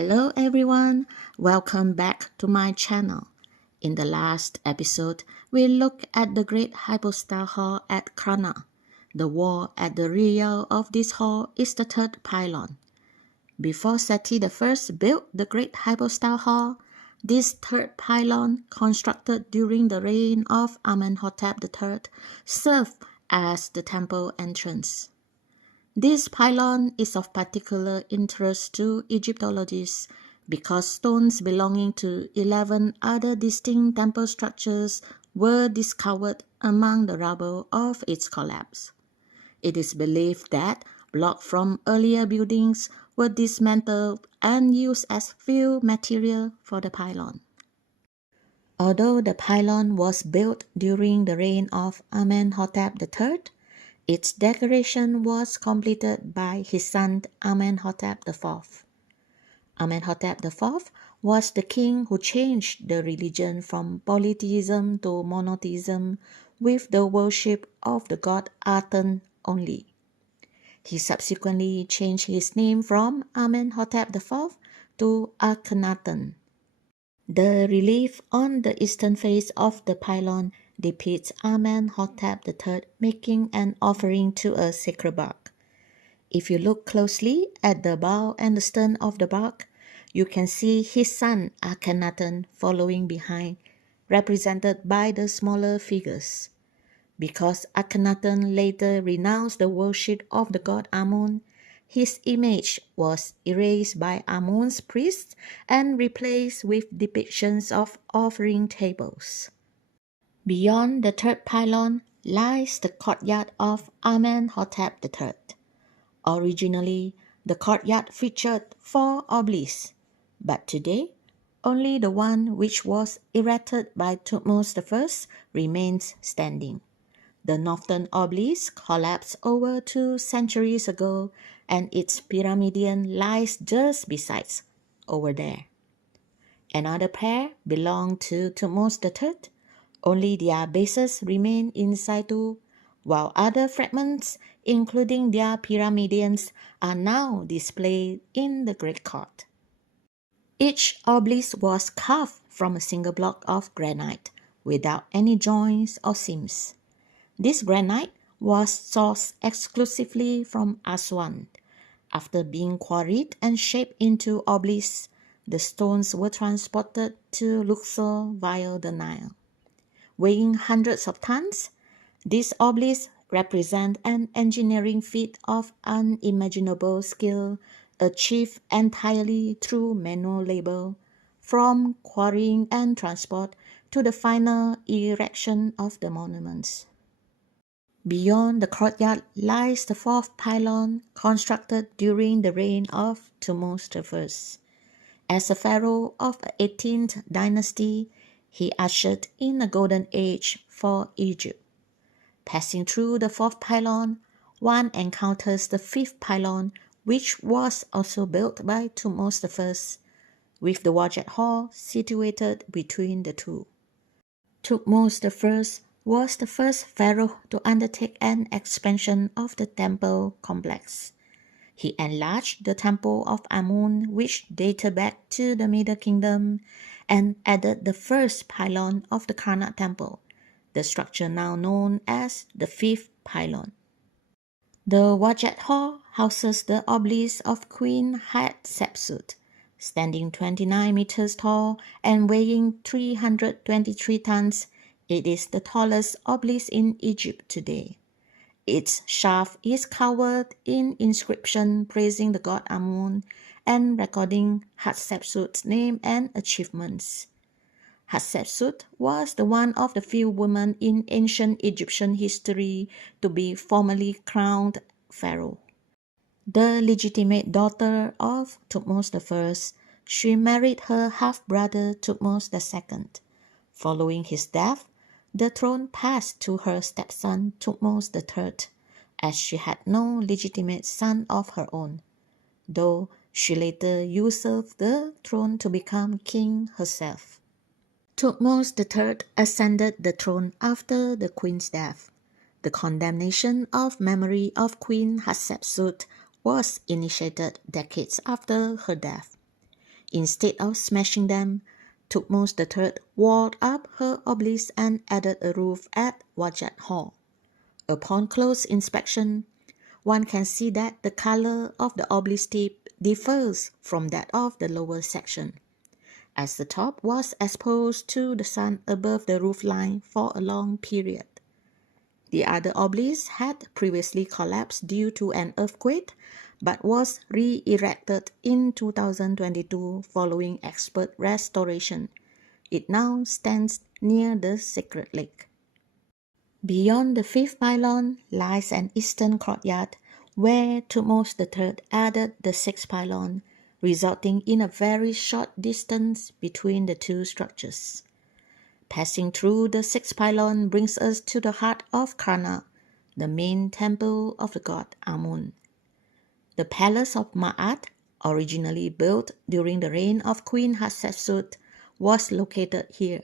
Hello everyone, welcome back to my channel. In the last episode, we looked at the Great Hypostyle Hall at Karnak. The wall at the rear of this hall is the third pylon. Before Seti I built the Great Hypostyle Hall, this third pylon, constructed during the reign of Amenhotep III, served as the temple entrance. This pylon is of particular interest to Egyptologists because stones belonging to 11 other distinct temple structures were discovered among the rubble of its collapse. It is believed that blocks from earlier buildings were dismantled and used as fill material for the pylon. Although the pylon was built during the reign of Amenhotep III, its decoration was completed by his son Amenhotep IV. Amenhotep IV was the king who changed the religion from polytheism to monotheism with the worship of the god Aten only. He subsequently changed his name from Amenhotep IV to Akhenaten. The relief on the eastern face of the pylon depicts Amenhotep III making an offering to a sacred bark. If you look closely at the bow and the stern of the bark, you can see his son Akhenaten following behind, represented by the smaller figures. Because Akhenaten later renounced the worship of the god Amun, his image was erased by Amun's priests and replaced with depictions of offering tables. Beyond the third pylon lies the courtyard of Amenhotep III. Originally, the courtyard featured 4 obelisks, but today, only the one which was erected by Thutmose I remains standing. The northern obelisk collapsed over 2 centuries ago, and its pyramidion lies just besides, over there. Another pair belonged to Thutmose III. Only their bases remain in situ, while other fragments, including their pyramidions, are now displayed in the Great Court. Each obelisk was carved from a single block of granite, without any joints or seams. This granite was sourced exclusively from Aswan. After being quarried and shaped into obelisks, the stones were transported to Luxor via the Nile. Weighing hundreds of tons, these obelisks represent an engineering feat of unimaginable skill achieved entirely through manual labor, from quarrying and transport to the final erection of the monuments. Beyond the courtyard lies the 4th pylon, constructed during the reign of Thutmose I. As a pharaoh of the 18th dynasty, he ushered in a golden age for Egypt. Passing through the 4th pylon, one encounters the 5th pylon, which was also built by Thutmose I, with the Wajet Hall situated between the two. Thutmose I was the first pharaoh to undertake an expansion of the temple complex. He enlarged the temple of Amun, which dated back to the Middle Kingdom, and added the first pylon of the Karnak Temple, the structure now known as the 5th pylon. The Wajet Hall houses the obelisk of Queen Hatshepsut, standing 29 meters tall and weighing 323 tons. It is the tallest obelisk in Egypt today. Its shaft is covered in inscription praising the god Amun and recording Hatshepsut's name and achievements. Hatshepsut was one of the few women in ancient Egyptian history to be formally crowned pharaoh. The legitimate daughter of Thutmose I, she married her half-brother Thutmose II. Following his death, the throne passed to her stepson Thutmose III, as she had no legitimate son of her own, though she later usurped the throne to become king herself. Thutmose III ascended the throne after the queen's death. The condemnation of memory of Queen Hatshepsut was initiated decades after her death. Instead of smashing them, Thutmose III walled up her obelisk and added a roof at Wajat Hall. Upon close inspection, one can see that the color of the obelisk tip differs from that of the lower section, as the top was exposed to the sun above the roof line for a long period. The other obelisk had previously collapsed due to an earthquake, but was re-erected in 2022 following expert restoration. It now stands near the sacred lake. Beyond the fifth pylon lies an eastern courtyard where Thutmose III added the sixth pylon, resulting in a very short distance between the two structures. Passing through the sixth pylon brings us to the heart of Karnak, the main temple of the god Amun. The palace of Maat, originally built during the reign of Queen Hatshepsut, was located here.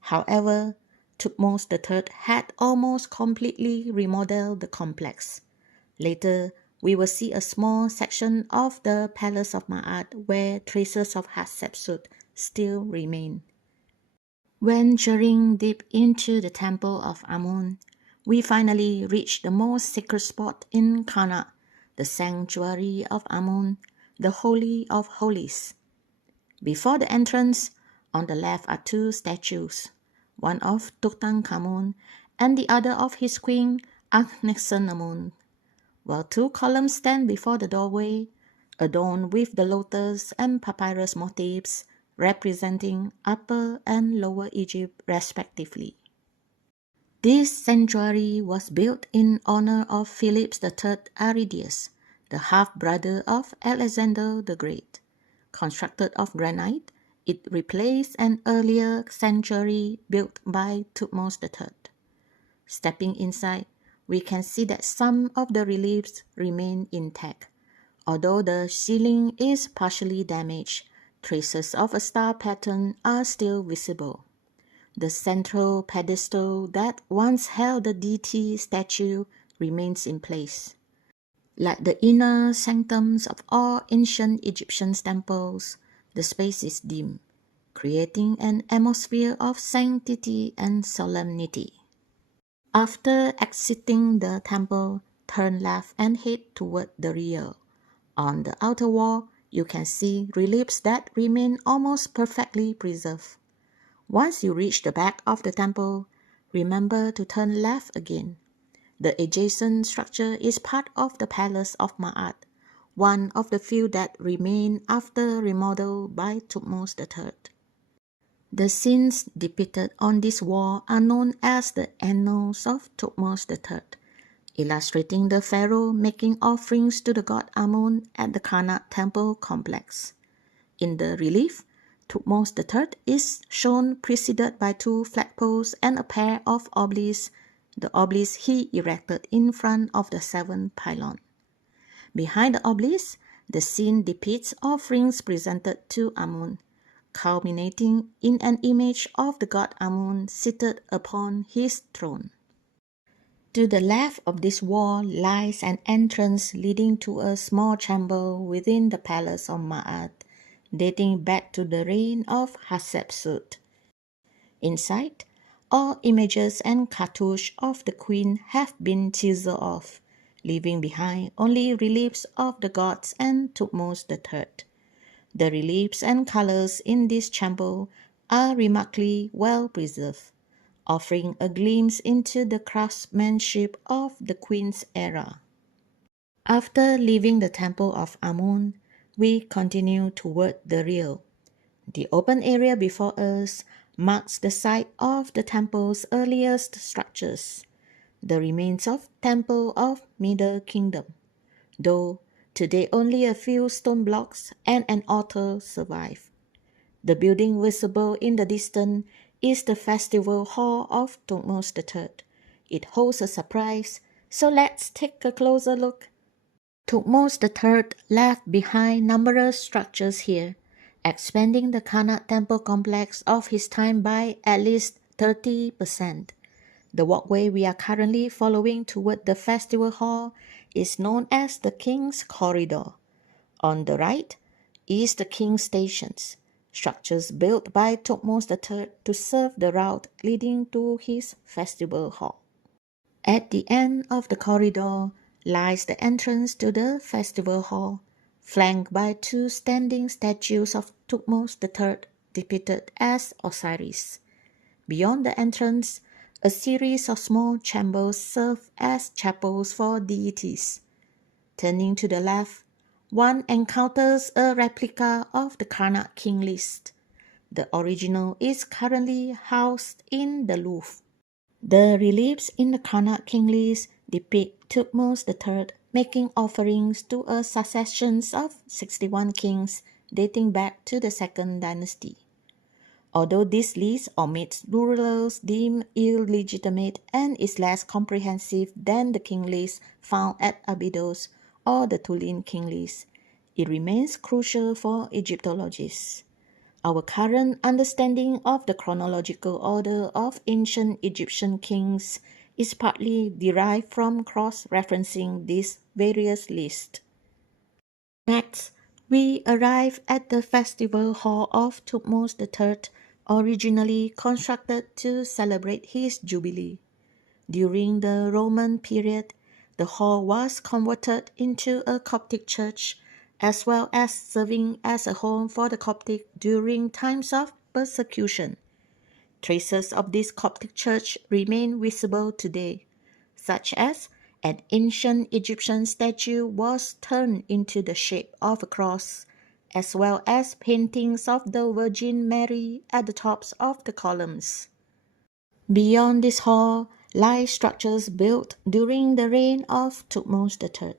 However, Thutmose III had almost completely remodeled the complex. Later, we will see a small section of the palace of Maat where traces of Hatshepsut still remain. Venturing deep into the temple of Amun, we finally reach the most sacred spot in Karnak, the sanctuary of Amun, the Holy of Holies. Before the entrance, on the left are two statues, one of Tutankhamun and the other of his queen Amun, while two columns stand before the doorway, adorned with the lotus and papyrus motifs representing Upper and Lower Egypt respectively. This sanctuary was built in honor of Philip III Aridius, the half-brother of Alexander the Great. Constructed of granite, it replaced an earlier sanctuary built by Thutmose III. Stepping inside, we can see that some of the reliefs remain intact. Although the ceiling is partially damaged, traces of a star pattern are still visible. The central pedestal that once held the deity statue remains in place. Like the inner sanctums of all ancient Egyptian temples, the space is dim, creating an atmosphere of sanctity and solemnity. After exiting the temple, turn left and head toward the rear. On the outer wall, you can see reliefs that remain almost perfectly preserved. Once you reach the back of the temple, remember to turn left again. The adjacent structure is part of the Palace of Maat, one of the few that remain after remodel by Thutmose III. The scenes depicted on this wall are known as the annals of Thutmose III, illustrating the pharaoh making offerings to the god Amun at the Karnak Temple complex. In the relief, Thutmose III is shown preceded by two flagpoles and a pair of obelisks, the obelisk he erected in front of the seventh pylon. Behind the obelisk, the scene depicts offerings presented to Amun, culminating in an image of the god Amun seated upon his throne. To the left of this wall lies an entrance leading to a small chamber within the palace of Maat, dating back to the reign of Hatshepsut. Inside, all images and cartouches of the queen have been chiseled off, leaving behind only reliefs of the gods and Thutmose III. The reliefs and colors in this chamber are remarkably well preserved, offering a glimpse into the craftsmanship of the queen's era. After leaving the temple of Amun, we continue toward the rear. The open area before us marks the site of the temple's earliest structures, the remains of Temple of Middle Kingdom, though today only a few stone blocks and an altar survive. The building visible in the distance is the festival hall of Thutmose III. It holds a surprise, so let's take a closer look. Thutmose III left behind numerous structures here, expanding the Karnak Temple complex of his time by at least 30%. The walkway we are currently following toward the festival hall is known as the King's Corridor. On the right, is the King's Stations, structures built by Thutmose III to serve the route leading to his festival hall. At the end of the corridor lies the entrance to the festival hall, flanked by two standing statues of Thutmose III depicted as Osiris. Beyond the entrance, a series of small chambers serve as chapels for deities. Turning to the left, one encounters a replica of the Karnak king list. The original is currently housed in the Louvre. The reliefs in the Karnak king list depict Thutmose III making offerings to a succession of 61 kings dating back to the Second Dynasty. Although this list omits rulers deemed illegitimate and is less comprehensive than the king list found at Abydos or the Turin king list, it remains crucial for Egyptologists. Our current understanding of the chronological order of ancient Egyptian kings is partly derived from cross-referencing these various lists. Next, we arrive at the festival hall of Thutmose III, originally constructed to celebrate his jubilee. During the Roman period, the hall was converted into a Coptic church, as well as serving as a home for the Coptic during times of persecution. Traces of this Coptic church remain visible today, such as an ancient Egyptian statue was turned into the shape of a cross, as well as paintings of the Virgin Mary at the tops of the columns. Beyond this hall lie structures built during the reign of Thutmose III,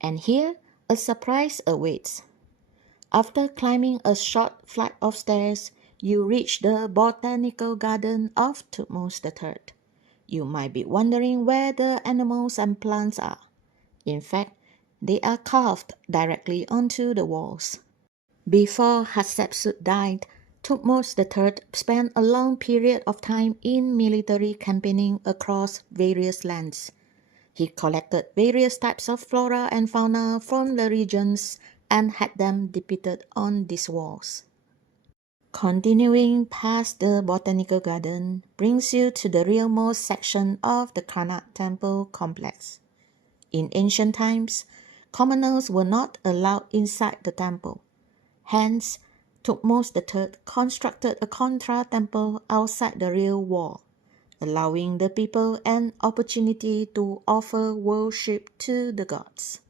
and here a surprise awaits. After climbing a short flight of stairs, you reach the Botanical Garden of Thutmose III. You might be wondering where the animals and plants are. In fact, they are carved directly onto the walls. Before Hatshepsut died, Thutmose III spent a long period of time in military campaigning across various lands. He collected various types of flora and fauna from the regions and had them depicted on these walls. Continuing past the Botanical Garden brings you to the rearmost section of the Karnak Temple complex. In ancient times, commoners were not allowed inside the temple. Hence, Thutmose III constructed a contra-temple outside the rear wall, allowing the people an opportunity to offer worship to the gods.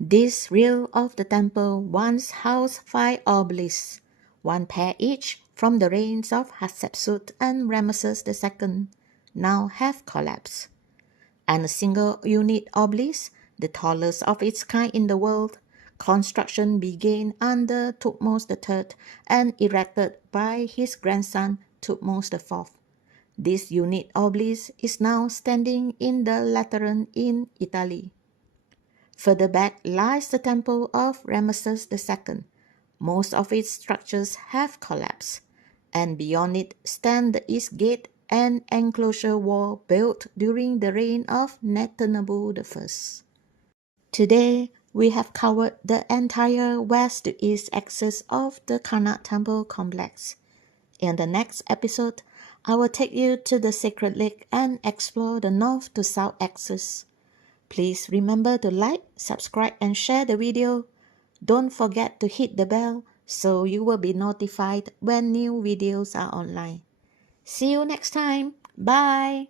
This rear of the temple once housed 5 obelisks, 1 pair each from the reigns of Hatshepsut and Ramesses II, now have collapsed. And a single unit obelisk, the tallest of its kind in the world, construction began under Thutmose III and erected by his grandson Thutmose IV. This unit obelisk is now standing in the Lateran in Italy. Further back lies the temple of Ramesses II. Most of its structures have collapsed, and beyond it stand the east gate and enclosure wall built during the reign of Netanyahu I. Today, we have covered the entire west to east axis of the Karnak Temple complex. In the next episode, I will take you to the Sacred Lake and explore the north to south axis. Please remember to like, subscribe, and share the video. Don't forget to hit the bell so you will be notified when new videos are online. See you next time. Bye.